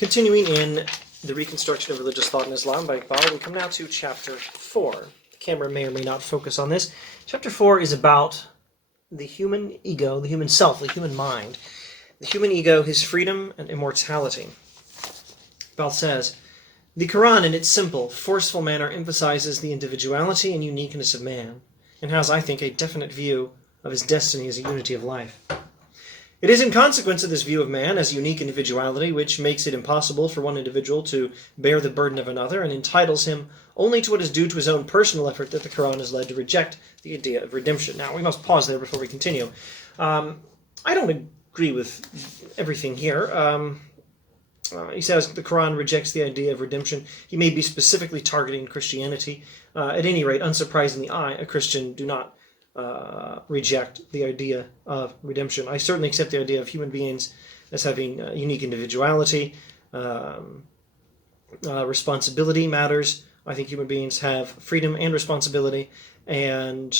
Continuing in the reconstruction of religious thought in Islam by Iqbal, we come now to chapter 4. The camera may or may not focus on this. Chapter 4 is about the human ego, the human self, the human mind. The human ego, his freedom and immortality. Iqbal says, the Quran in its simple, forceful manner emphasizes the individuality and uniqueness of man, and has, I think, a definite view of his destiny as a unity of life. It is in consequence of this view of man as unique individuality which makes it impossible for one individual to bear the burden of another and entitles him only to what is due to his own personal effort that the Quran is led to reject the idea of redemption. Now, we must pause there before we continue. I don't agree with everything here. He says the Quran rejects the idea of redemption. He may be specifically targeting Christianity. At any rate, unsurprisingly, a Christian, do not reject the idea of redemption. I certainly accept the idea of human beings as having unique individuality. Responsibility matters. I think human beings have freedom and responsibility, and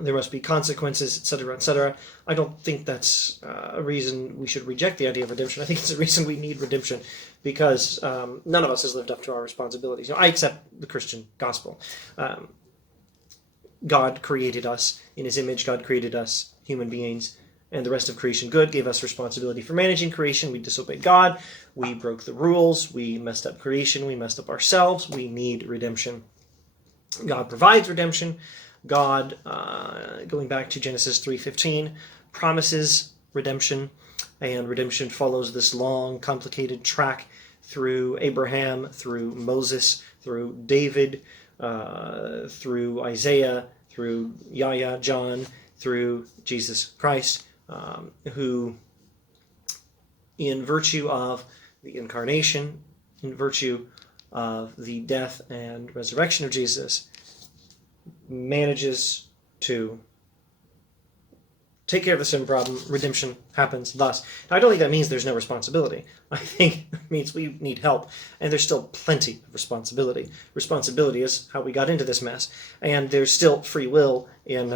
there must be consequences, etc., etc. I don't think that's a reason we should reject the idea of redemption. I think it's a reason we need redemption, because none of us has lived up to our responsibilities. I accept the Christian gospel. God created us in his image. God created us, human beings, and the rest of creation good, gave us responsibility for managing creation. We disobeyed God. We broke the rules. We messed up creation. We messed up ourselves. We need redemption. God provides redemption. God, going back to Genesis 3:15, promises redemption, and redemption follows this long, complicated track through Abraham, through Moses, through David, through Isaiah, through Yahya, John, through Jesus Christ, who, in virtue of the incarnation, in virtue of the death and resurrection of Jesus, manages to take care of the sin problem. Redemption happens thus. Now, I don't think that means there's no responsibility. I think it means we need help, and there's still plenty of responsibility. Responsibility is how we got into this mess, and there's still free will in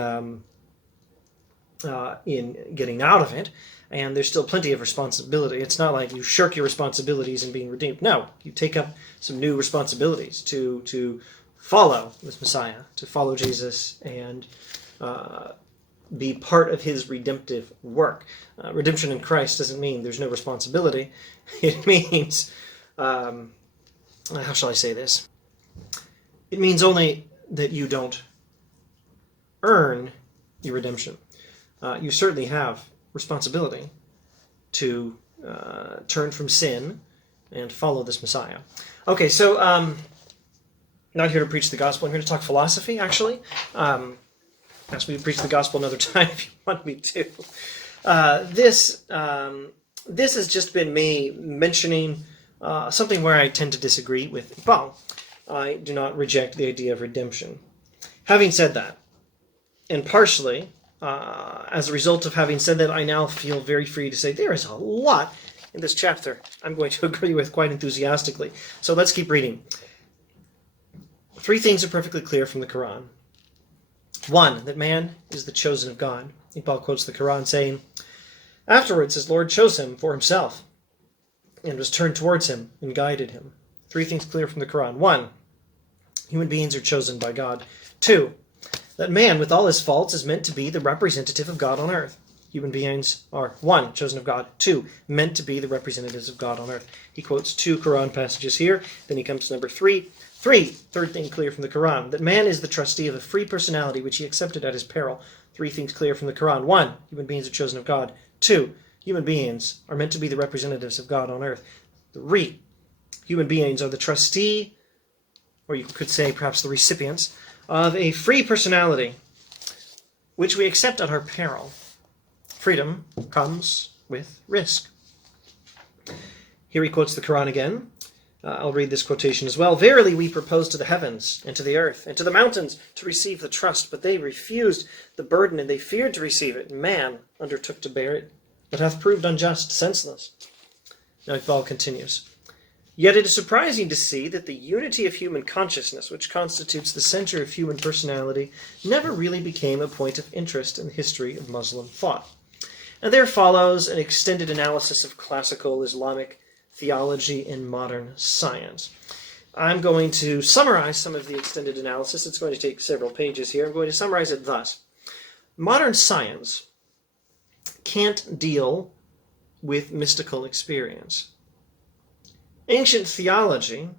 getting out of it, and there's still plenty of responsibility. It's not like you shirk your responsibilities and being redeemed. No, you take up some new responsibilities to follow this Messiah, to follow Jesus, and be part of his redemptive work. Redemption in Christ doesn't mean there's no responsibility. It means, how shall I say this? It means only that you don't earn your redemption. You certainly have responsibility to turn from sin and follow this Messiah. Okay, so not here to preach the gospel. I'm here to talk philosophy, actually. Ask me to preach the gospel another time if you want me to. This has just been me mentioning something where I tend to disagree with Iqbal. I do not reject the idea of redemption. Having said that, and partially as a result of having said that, I now feel very free to say there is a lot in this chapter I'm going to agree with quite enthusiastically. So let's keep reading. 3 things are perfectly clear from the Quran. 1, that man is the chosen of God. Iqbal quotes the Quran saying, afterwards his Lord chose him for himself and was turned towards him and guided him. 3 things clear from the Quran. 1, human beings are chosen by God. 2, that man with all his faults is meant to be the representative of God on earth. Human beings are 1, chosen of God. 2, meant to be the representatives of God on earth. He quotes 2 Quran passages here. Then he comes to number 3. 3, third thing clear from the Quran, that man is the trustee of a free personality which he accepted at his peril. 3 things clear from the Quran. 1, human beings are chosen of God. 2, human beings are meant to be the representatives of God on earth. 3, human beings are the trustee, or you could say perhaps the recipients, of a free personality which we accept at our peril. Freedom comes with risk. Here he quotes the Quran again. I'll read this quotation as well. Verily we proposed to the heavens and to the earth and to the mountains to receive the trust, but they refused the burden and they feared to receive it. Man undertook to bear it, but hath proved unjust, senseless. Now Iqbal continues. Yet it is surprising to see that the unity of human consciousness, which constitutes the center of human personality, never really became a point of interest in the history of Muslim thought. And there follows an extended analysis of classical Islamic theology in modern science. I'm going to summarize some of the extended analysis. It's going to take several pages here. I'm going to summarize it thus. Modern science can't deal with mystical experience. Ancient theology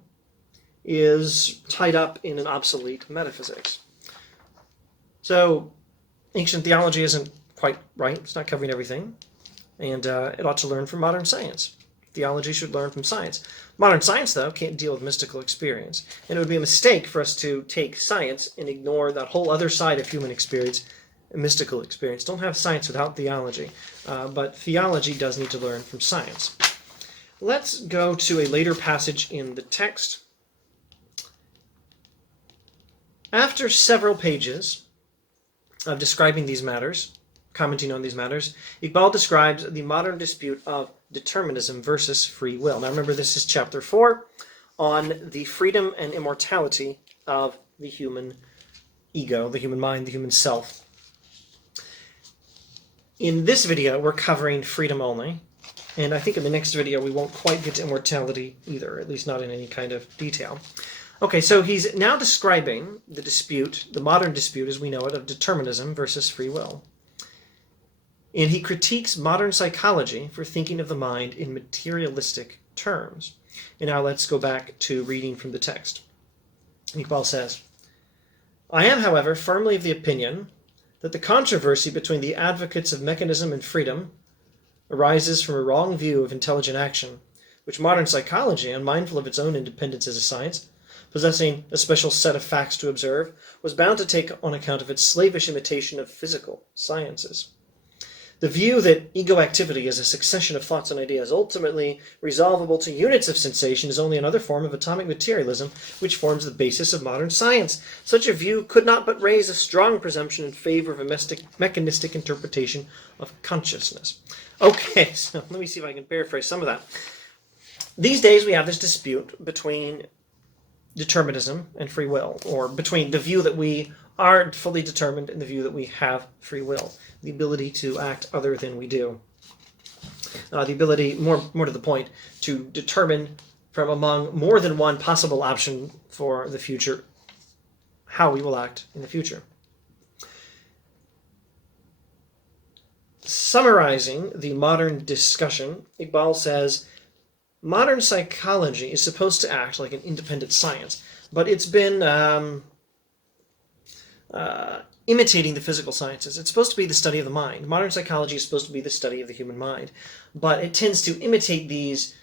is tied up in an obsolete metaphysics. So ancient theology isn't quite right. It's not covering everything. And it ought to learn from modern science. Theology should learn from science. Modern science, though, can't deal with mystical experience. And it would be a mistake for us to take science and ignore that whole other side of human experience, mystical experience. Don't have science without theology. But theology does need to learn from science. Let's go to a later passage in the text. After several pages of describing these matters, commenting on these matters, Iqbal describes the modern dispute of determinism versus free will. Now remember, this is chapter 4 on the freedom and immortality of the human ego, the human mind, the human self. In this video, we're covering freedom only, and I think in the next video we won't quite get to immortality either, at least not in any kind of detail. Okay, so he's now describing the dispute, the modern dispute as we know it, of determinism versus free will. And he critiques modern psychology for thinking of the mind in materialistic terms. And now let's go back to reading from the text. Iqbal says, I am, however, firmly of the opinion that the controversy between the advocates of mechanism and freedom arises from a wrong view of intelligent action, which modern psychology, unmindful of its own independence as a science, possessing a special set of facts to observe, was bound to take on account of its slavish imitation of physical sciences. The view that ego activity is a succession of thoughts and ideas ultimately resolvable to units of sensation is only another form of atomic materialism, which forms the basis of modern science. Such a view could not but raise a strong presumption in favor of a mechanistic interpretation of consciousness. Okay, so let me see if I can paraphrase some of that. These days we have this dispute between determinism and free will, or between the view that we are fully determined and the view that we have free will, the ability to act other than we do. The ability, more to the point, to determine from among more than one possible option for the future how we will act in the future. Summarizing the modern discussion, Iqbal says, modern psychology is supposed to act like an independent science, but it's been imitating the physical sciences. It's supposed to be the study of the mind. Modern psychology is supposed to be the study of the human mind, but it tends to imitate these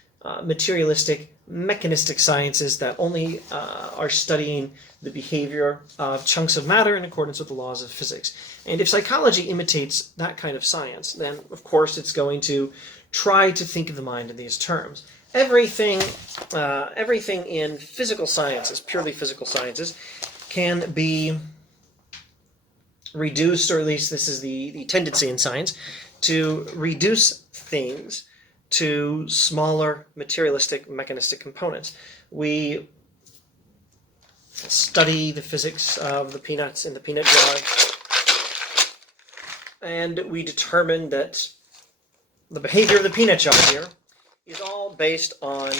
materialistic, mechanistic sciences that only are studying the behavior of chunks of matter in accordance with the laws of physics. And if psychology imitates that kind of science, then of course it's going to try to think of the mind in these terms. Everything in physical sciences, purely physical sciences, can be reduced, or at least this is the tendency in science, to reduce things to smaller materialistic, mechanistic components. We study the physics of the peanuts in the peanut jar, and we determine that the behavior of the peanut jar here is all based on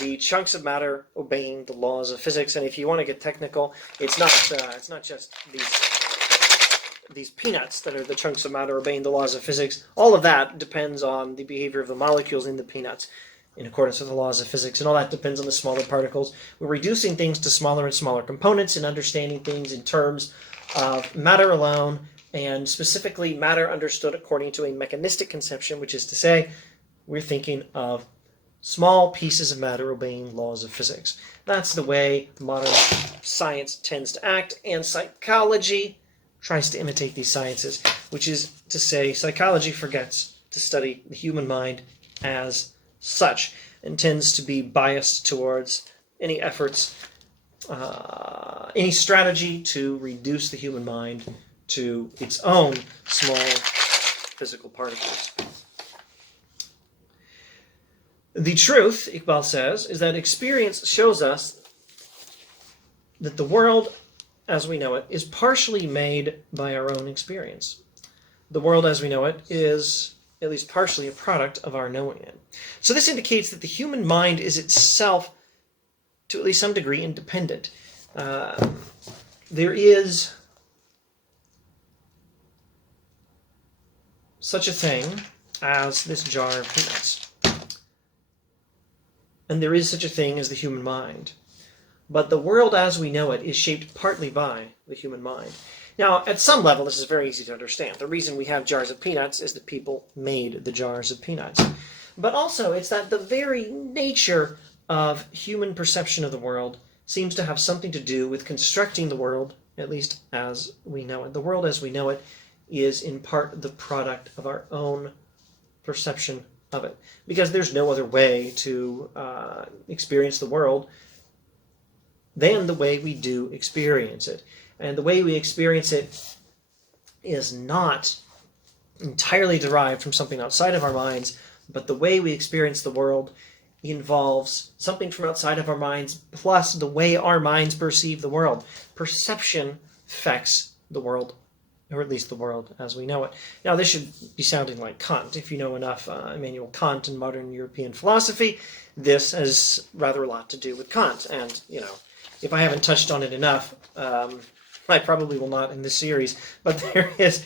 the chunks of matter obeying the laws of physics. And if you want to get technical, it's not just these peanuts that are the chunks of matter obeying the laws of physics. All of that depends on the behavior of the molecules in the peanuts in accordance with the laws of physics, and all that depends on the smaller particles. We're reducing things to smaller and smaller components and understanding things in terms of matter alone, and specifically matter understood according to a mechanistic conception, which is to say, we're thinking of small pieces of matter obeying laws of physics. That's the way modern science tends to act, and psychology tries to imitate these sciences, which is to say, psychology forgets to study the human mind as such, and tends to be biased towards any efforts, any strategy to reduce the human mind to its own small physical particles. The truth, Iqbal says, is that experience shows us that the world as we know it is partially made by our own experience. The world as we know it is at least partially, a product of our knowing it. So this indicates that the human mind is itself, to at least some degree, independent. There is such a thing as this jar of peanuts. And there is such a thing as the human mind. But the world as we know it is shaped partly by the human mind. Now, at some level, this is very easy to understand. The reason we have jars of peanuts is that people made the jars of peanuts. But also, it's that the very nature of human perception of the world seems to have something to do with constructing the world, at least as we know it. The world as we know it is in part the product of our own perception of it. Because there's no other way to experience the world than the way we do experience it. And the way we experience it is not entirely derived from something outside of our minds, but the way we experience the world involves something from outside of our minds plus the way our minds perceive the world. Perception affects the world, or at least the world as we know it. Now, this should be sounding like Kant. If you know enough Immanuel Kant and modern European philosophy, this has rather a lot to do with Kant. And, if I haven't touched on it enough, I probably will not in this series, but there is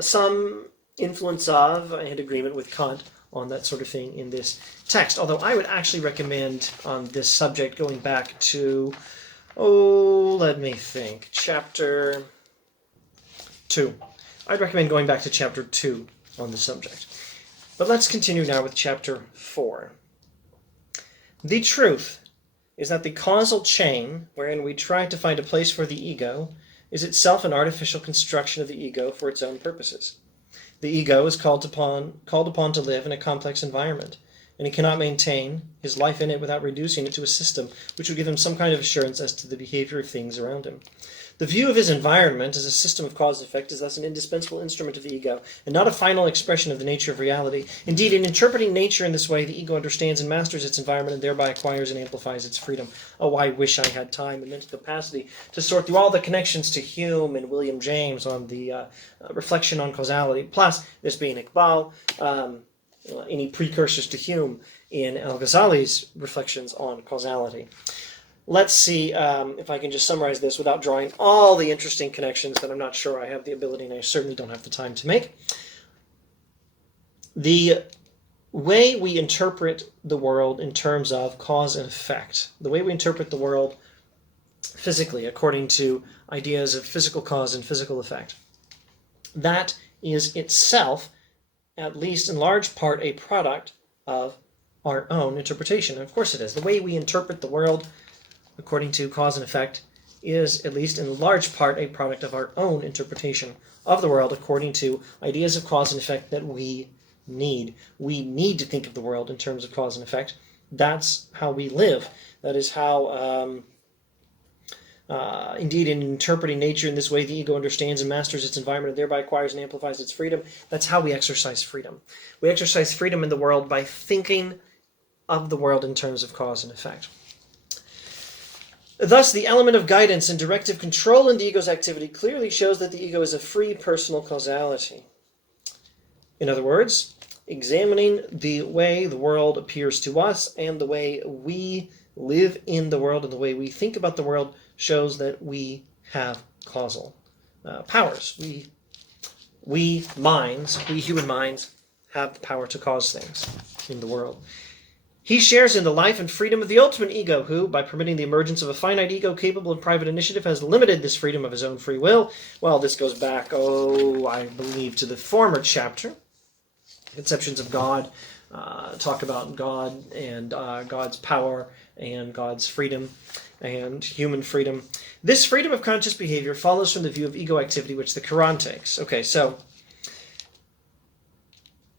some influence of and agreement with Kant on that sort of thing in this text. Although I would actually recommend on this subject going back to, let me think, chapter 2. I'd recommend going back to chapter 2 on the subject. But let's continue now with chapter 4. The truth is that the causal chain wherein we try to find a place for the ego is itself an artificial construction of the ego for its own purposes. The ego is called upon to live in a complex environment, and he cannot maintain his life in it without reducing it to a system which would give him some kind of assurance as to the behavior of things around him. The view of his environment as a system of cause and effect is thus an indispensable instrument of the ego, and not a final expression of the nature of reality. Indeed, in interpreting nature in this way, the ego understands and masters its environment and thereby acquires and amplifies its freedom. Oh, I wish I had time and mental capacity to sort through all the connections to Hume and William James on the reflection on causality, plus this being Iqbal, any precursors to Hume in Al-Ghazali's reflections on causality. Let's see if I can just summarize this without drawing all the interesting connections that I'm not sure I have the ability and I certainly don't have the time to make. The way we interpret the world in terms of cause and effect, the way we interpret the world physically according to ideas of physical cause and physical effect, that is itself, at least in large part, a product of our own interpretation. And of course it is. The way we interpret the world according to cause and effect is, at least in large part, a product of our own interpretation of the world according to ideas of cause and effect that we need. We need to think of the world in terms of cause and effect. That's how we live. That is how, indeed, in interpreting nature in this way, the ego understands and masters its environment and thereby acquires and amplifies its freedom. That's how we exercise freedom. We exercise freedom in the world by thinking of the world in terms of cause and effect. Thus, the element of guidance and directive control in the ego's activity clearly shows that the ego is a free personal causality. In other words, examining the way the world appears to us and the way we live in the world and the way we think about the world shows that we have causal powers. We human minds, have the power to cause things in the world. He shares in the life and freedom of the ultimate ego, who, by permitting the emergence of a finite ego capable of private initiative, has limited this freedom of his own free will. Well, this goes back, I believe, to the former chapter. Conceptions of God talk about God and God's power and God's freedom and human freedom. This freedom of conscious behavior follows from the view of ego activity, which the Quran takes. Okay, so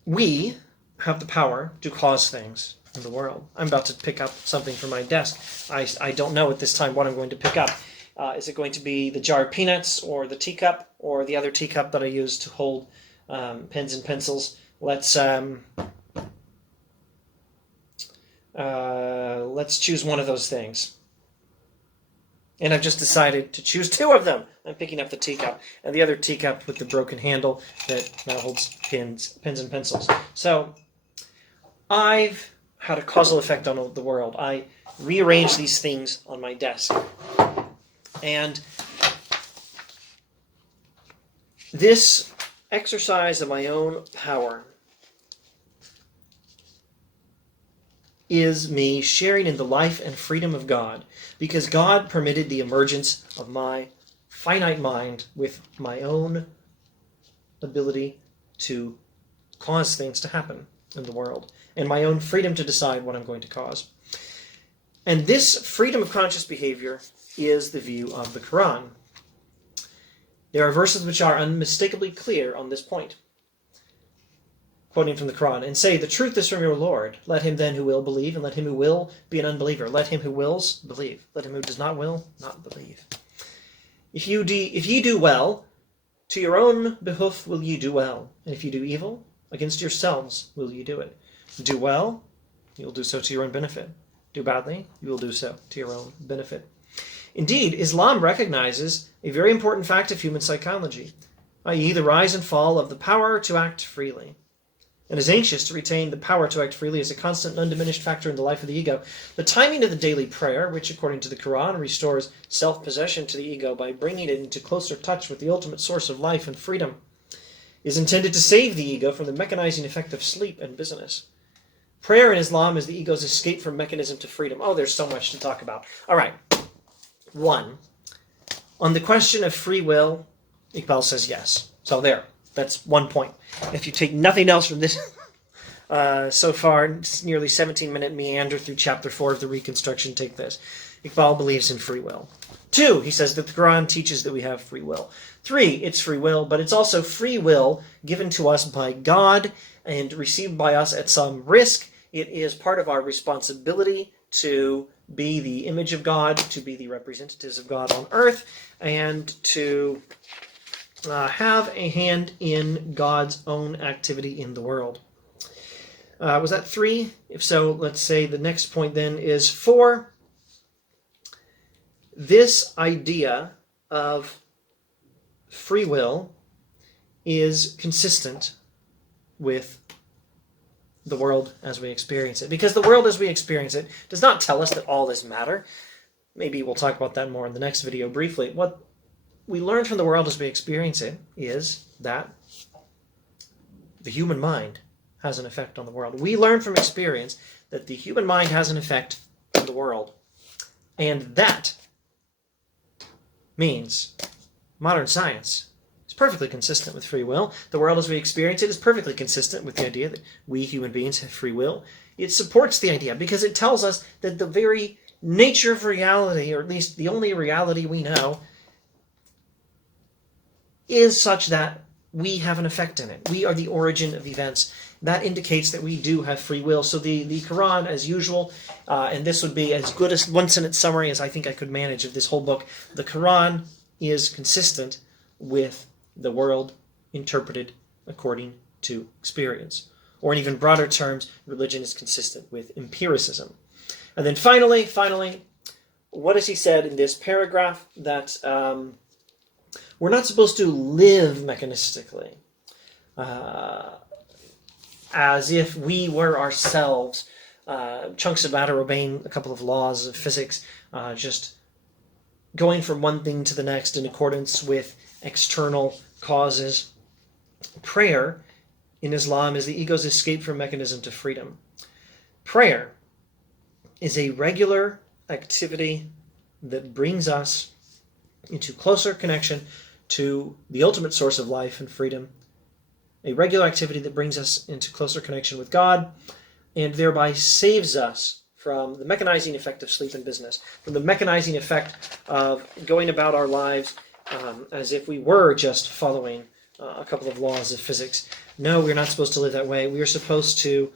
we have the power to cause things in the world. I'm about to pick up something from my desk. I don't know at this time what I'm going to pick up. Is it going to be the jar of peanuts or the teacup or the other teacup that I use to hold pens and pencils? Let's choose one of those things. And I've just decided to choose two of them. I'm picking up the teacup, and the other teacup with the broken handle that now holds pens and pencils. So I've had a causal effect on the world. I rearranged these things on my desk. And this exercise of my own power is me sharing in the life and freedom of God, because God permitted the emergence of my finite mind with my own ability to cause things to happen in the world, and my own freedom to decide what I'm going to cause. And this freedom of conscious behavior is the view of the Quran. There are verses which are unmistakably clear on this point. Quoting from the Quran, and say, the truth is from your Lord. Let him then who will believe, and let him who will be an unbeliever. Let him who wills believe. Let him who does not will not believe. If ye do well, to your own behoof will ye do well. And if you do evil, against yourselves will ye do it. Do well, you'll do so to your own benefit. Do badly, you will do so to your own benefit. Indeed, Islam recognizes a very important fact of human psychology, i.e. the rise and fall of the power to act freely, and is anxious to retain the power to act freely as a constant and undiminished factor in the life of the ego. The timing of the daily prayer, which according to the Quran restores self-possession to the ego by bringing it into closer touch with the ultimate source of life and freedom, is intended to save the ego from the mechanizing effect of sleep and busyness. Prayer in Islam is the ego's escape from mechanism to freedom. Oh, there's so much to talk about. All right. 1. On the question of free will, Iqbal says yes. So there. That's 1 point. If you take nothing else from this so far, it's nearly 17-minute meander through chapter 4 of the Reconstruction, take this. Iqbal believes in free will. 2, he says that the Quran teaches that we have free will. 3, it's free will, but it's also free will given to us by God and received by us at some risk. It is part of our responsibility to be the image of God, to be the representatives of God on earth, and to have a hand in God's own activity in the world. Was that 3? If so, let's say the next point then is 4. This idea of free will is consistent with the world as we experience it. Because the world as we experience it does not tell us that all is matter. Maybe we'll talk about that more in the next video briefly. What we learn from the world as we experience it is that the human mind has an effect on the world. We learn from experience that the human mind has an effect on the world. And that means modern science is perfectly consistent with free will. The world as we experience it is perfectly consistent with the idea that we human beings have free will. It supports the idea because it tells us that the very nature of reality, or at least the only reality we know, is such that we have an effect in it. We are the origin of events. That indicates that we do have free will. So the Quran, as usual, and this would be as good a one-sentence summary as I think I could manage of this whole book, the Quran is consistent with the world interpreted according to experience. Or in even broader terms, religion is consistent with empiricism. And then finally, what has he said in this paragraph? That we're not supposed to live mechanistically, as if we were ourselves chunks of matter obeying a couple of laws of physics, just going from one thing to the next in accordance with external causes. Prayer in Islam is the ego's escape from mechanism to freedom. Prayer is a regular activity that brings us into closer connection to the ultimate source of life and freedom, a regular activity that brings us into closer connection with God, and thereby saves us from the mechanizing effect of sleep and business, from the mechanizing effect of going about our lives as if we were just following a couple of laws of physics. No, we're not supposed to live that way. We are supposed to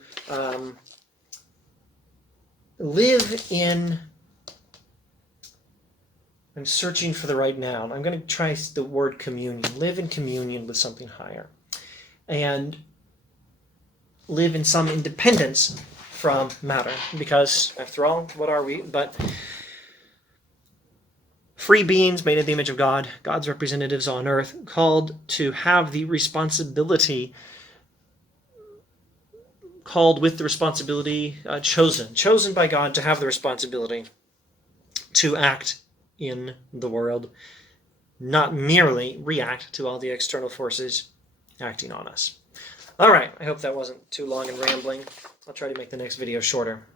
live in... I'm searching for the right noun. I'm going to try the word communion. Live in communion with something higher. And live in some independence from matter. Because, after all, what are we? But free beings made in the image of God, God's representatives on earth, called to have the responsibility, called with the responsibility, chosen by God to have the responsibility to act in the world, not merely react to all the external forces acting on us. All right, I hope that wasn't too long and rambling. I'll try to make the next video shorter.